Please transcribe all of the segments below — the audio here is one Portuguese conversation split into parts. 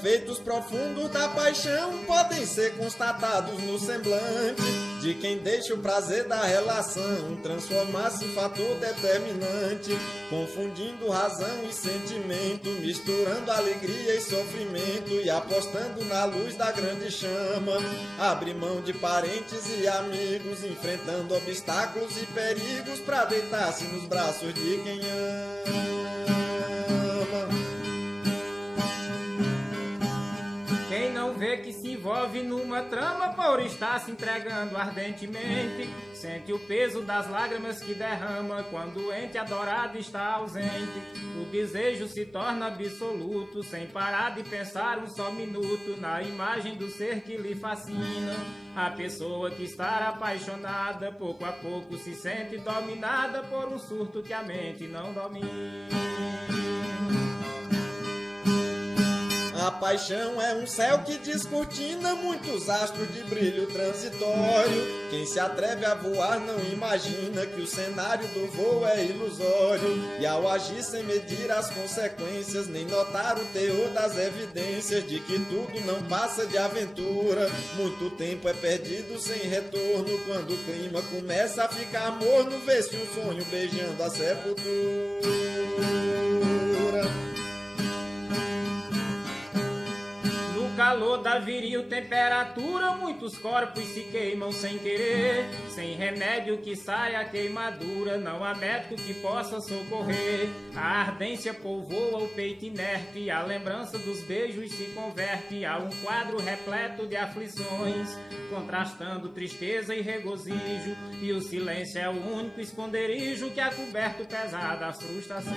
efeitos profundos da paixão podem ser constatados no semblante de quem deixa o prazer da relação transformar-se em fator determinante, confundindo razão e sentimento, misturando alegria e sofrimento e apostando na luz da grande chama. Abre mão de parentes e amigos, enfrentando obstáculos e perigos para deitar-se nos braços de quem ama. Quem não vê que se envolve numa trama por estar se entregando ardentemente, sente o peso das lágrimas que derrama quando o ente adorado está ausente. O desejo se torna absoluto, sem parar de pensar um só minuto na imagem do ser que lhe fascina. A pessoa que está apaixonada, pouco a pouco se sente dominada por um surto que a mente não domina. A paixão é um céu que descortina muitos astros de brilho transitório. Quem se atreve a voar não imagina que o cenário do voo é ilusório. E ao agir sem medir as consequências, nem notar o teor das evidências de que tudo não passa de aventura. Muito tempo é perdido sem retorno. Quando o clima começa a ficar morno, vê-se um sonho beijando a sepultura. Calor da viril temperatura, muitos corpos se queimam sem querer, sem remédio que saia a queimadura, não há médico que possa socorrer. A ardência povoa o peito inerte, a lembrança dos beijos se converte a um quadro repleto de aflições, contrastando tristeza e regozijo, e o silêncio é o único esconderijo que acoberto pesado as frustrações.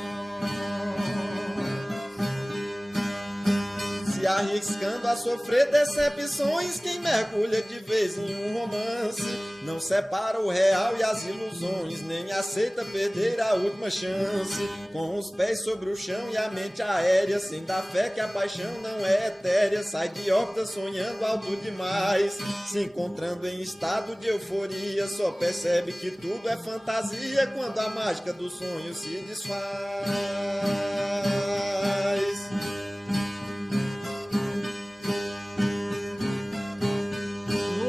Se arriscando a sofrer decepções, quem mergulha de vez em um romance não separa o real e as ilusões, nem aceita perder a última chance. Com os pés sobre o chão e a mente aérea, sem dar fé que a paixão não é etérea, sai de órbita sonhando alto demais, se encontrando em estado de euforia, só percebe que tudo é fantasia quando a mágica do sonho se desfaz.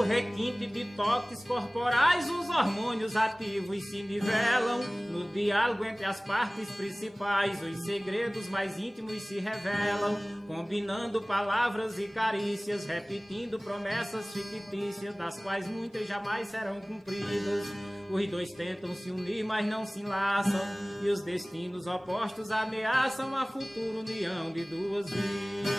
Requinte de toques corporais, os hormônios ativos se nivelam. No diálogo entre as partes principais, os segredos mais íntimos se revelam, combinando palavras e carícias, repetindo promessas fictícias, das quais muitas jamais serão cumpridas. Os dois tentam se unir, mas não se enlaçam, e os destinos opostos ameaçam a futura união de duas vidas.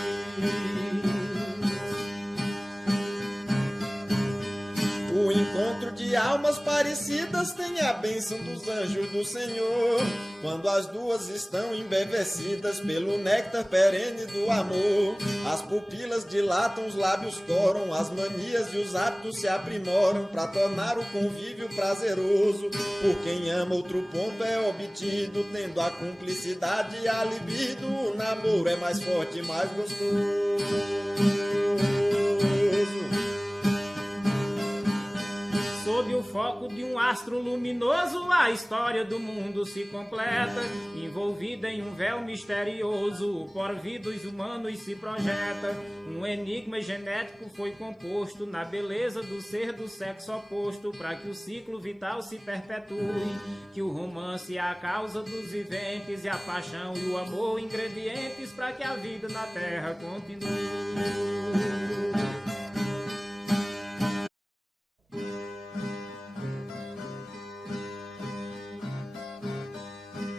O encontro de almas parecidas tem a bênção dos anjos do Senhor, quando as duas estão embevecidas pelo néctar perene do amor. As pupilas dilatam, os lábios coram, as manias e os hábitos se aprimoram para tornar o convívio prazeroso. Por quem ama, outro ponto é obtido, tendo a cumplicidade e a libido, o namoro é mais forte e mais gostoso. Sob o foco de um astro luminoso, a história do mundo se completa, envolvida em um véu misterioso, o porvir dos humanos se projeta. Um enigma genético foi composto na beleza do ser do sexo oposto, para que o ciclo vital se perpetue, que o romance é a causa dos viventes e a paixão e o amor ingredientes para que a vida na terra continue.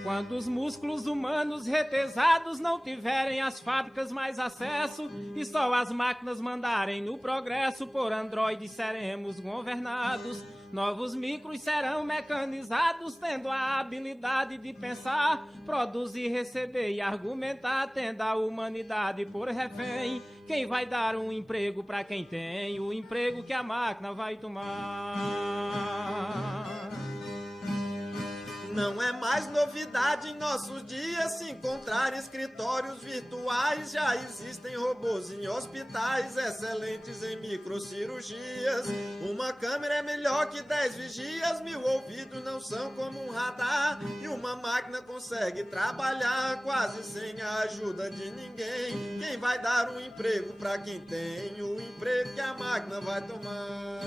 Quando os músculos humanos retesados não tiverem as fábricas mais acesso e só as máquinas mandarem no progresso, por androides seremos governados. Novos micros serão mecanizados, tendo a habilidade de pensar, produzir, receber e argumentar, tendo a humanidade por refém. Quem vai dar um emprego para quem tem o emprego que a máquina vai tomar? Não é mais novidade em nossos dias se encontrar escritórios virtuais. Já existem robôs em hospitais, excelentes em microcirurgias. Uma câmera é melhor que 10 vigias, 1000 ouvidos não são como um radar. E uma máquina consegue trabalhar quase sem a ajuda de ninguém. Quem vai dar um emprego pra quem tem o emprego que a máquina vai tomar?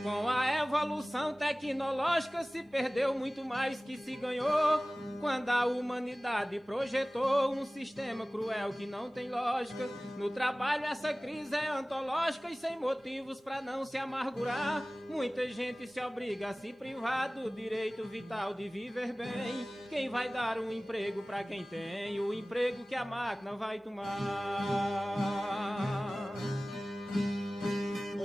Com a evolução tecnológica se perdeu muito mais que se ganhou, quando a humanidade projetou um sistema cruel que não tem lógica. No trabalho essa crise é antológica e sem motivos pra não se amargurar. Muita gente se obriga a se privar do direito vital de viver bem. Quem vai dar um emprego pra quem tem o emprego que a máquina vai tomar?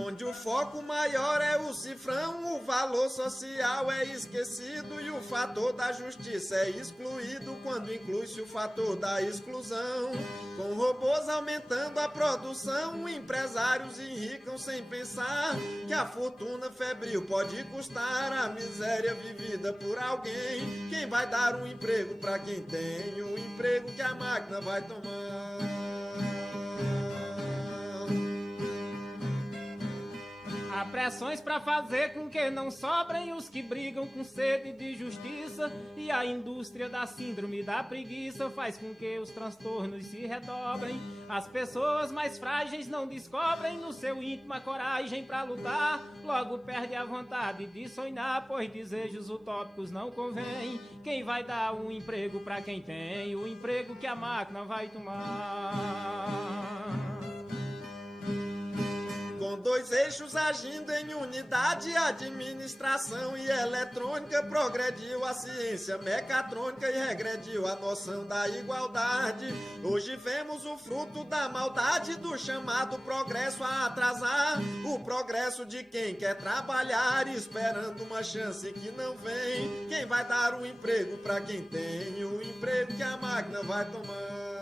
Onde o foco maior é o cifrão, o valor social é esquecido e o fator da justiça é excluído quando inclui-se o fator da exclusão. Com robôs aumentando a produção, empresários enricam sem pensar que a fortuna febril pode custar a miséria vivida por alguém. Quem vai dar um emprego pra quem tem o emprego que a máquina vai tomar? Há pressões pra fazer com que não sobrem os que brigam com sede de justiça, e a indústria da síndrome da preguiça faz com que os transtornos se redobrem. As pessoas mais frágeis não descobrem no seu íntimo a coragem pra lutar, logo perde a vontade de sonhar, pois desejos utópicos não convém. Quem vai dar um emprego pra quem tem o emprego que a máquina vai tomar? Com 2 eixos agindo em unidade, administração e eletrônica, progrediu a ciência mecatrônica e regrediu a noção da igualdade. Hoje vemos o fruto da maldade do chamado progresso a atrasar, o progresso de quem quer trabalhar esperando uma chance que não vem. Quem vai dar um emprego pra quem tem o emprego que a máquina vai tomar?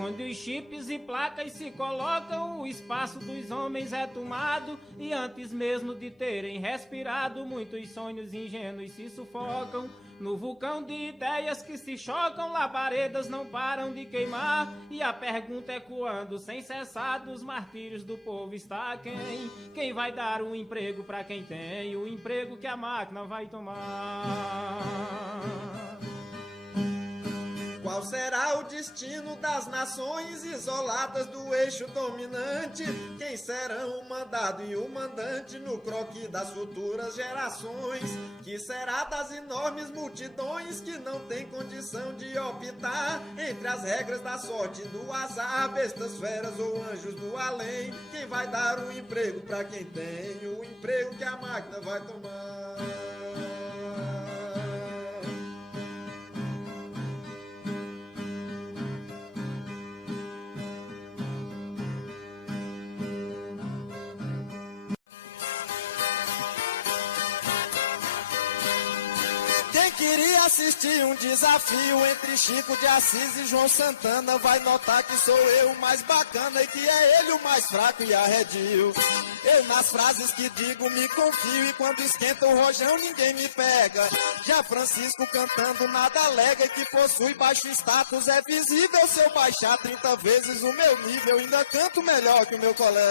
Onde os chips e placas se colocam, o espaço dos homens é tomado, e antes mesmo de terem respirado, muitos sonhos ingênuos se sufocam. No vulcão de ideias que se chocam, labaredas não param de queimar, e a pergunta ecoando sem cessar dos martírios do povo está quem? Quem vai dar um emprego pra quem tem o emprego que a máquina vai tomar? Qual será o destino das nações isoladas do eixo dominante? Quem serão o mandado e o mandante no croquis das futuras gerações? Que será das enormes multidões que não têm condição de optar entre as regras da sorte e do azar, bestas feras ou anjos do além? Quem vai dar um emprego pra quem tem o emprego que a máquina vai tomar? Queria assistir um desafio entre Chico de Assis e João Santana, vai notar que sou eu o mais bacana e que é ele o mais fraco e arredio. Eu nas frases que digo me confio e quando esquenta o rojão ninguém me pega. Já Francisco cantando nada alega e que possui baixo status, é visível se eu baixar 30 vezes o meu nível, ainda canto melhor que o meu colega.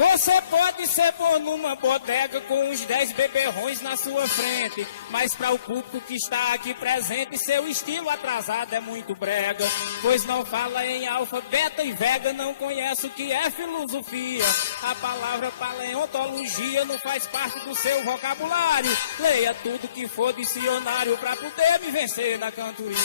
Você pode ser bom numa bodega com uns 10 beberrões na sua frente, mas para o público que está aqui presente, seu estilo atrasado é muito brega, pois não fala em alfa, beta e vega, não conhece o que é filosofia. A palavra paleontologia não faz parte do seu vocabulário. Leia tudo que for dicionário para poder me vencer na cantoria.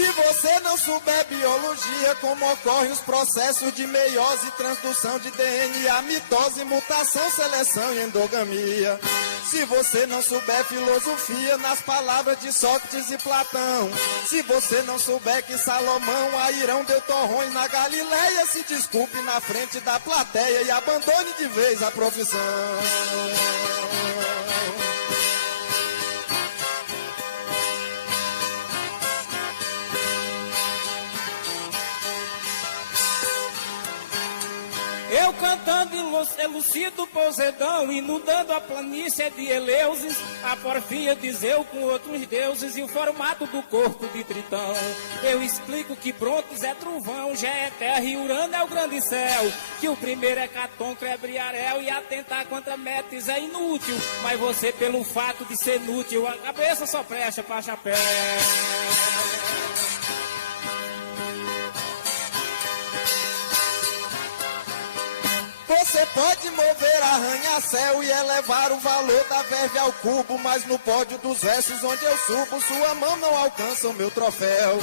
Se você não souber biologia, como ocorrem os processos de meiose, transdução de DNA, mitose, mutação, seleção e endogamia. Se você não souber filosofia nas palavras de Sócrates e Platão, se você não souber que Salomão a Irão deu torrões na Galileia, se desculpe na frente da plateia e abandone de vez a profissão. Eu cantando elucido Poseidão, inundando a planície de Eleusis, a porfia de Zeu com outros deuses e o formato do corpo de Tritão. Eu explico que Brontes é trovão, já é terra e Urano é o grande céu, que o primeiro é Caton, Crebre e Ariel e atentar contra Metis é inútil, mas você pelo fato de ser inútil, a cabeça só presta pra chapéu. Você pode mover arranha-céu e elevar o valor da verve ao cubo, mas no pódio dos versos onde eu subo, sua mão não alcança o meu troféu.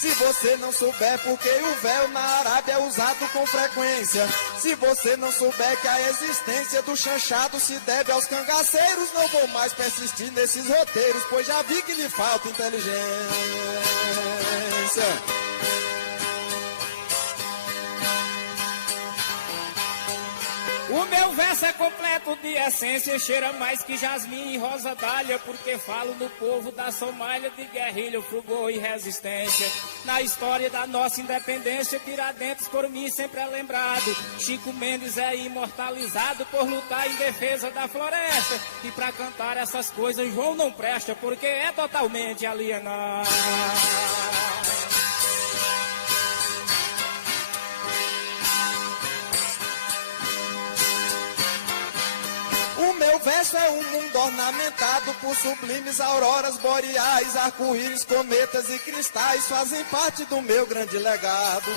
Se você não souber porque o véu na Arábia é usado com frequência, se você não souber que a existência do chanchado se deve aos cangaceiros, não vou mais persistir nesses roteiros, pois já vi que lhe falta inteligência. O meu verso é completo de essência, cheira mais que jasmim e rosa dália, porque falo no povo da Somália de guerrilha, fulgor e resistência. Na história da nossa independência, Tiradentes por mim sempre é lembrado. Chico Mendes é imortalizado por lutar em defesa da floresta. E pra cantar essas coisas João não presta, porque é totalmente alienado. O meu verso é um mundo ornamentado por sublimes auroras boreais, arco-íris, cometas e cristais fazem parte do meu grande legado.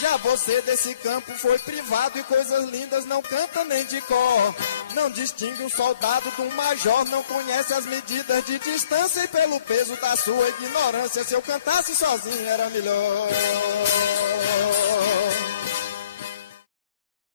Já você desse campo foi privado e coisas lindas não canta nem de cor. Não distingue um soldado de um major, não conhece as medidas de distância e pelo peso da sua ignorância, se eu cantasse sozinho era melhor.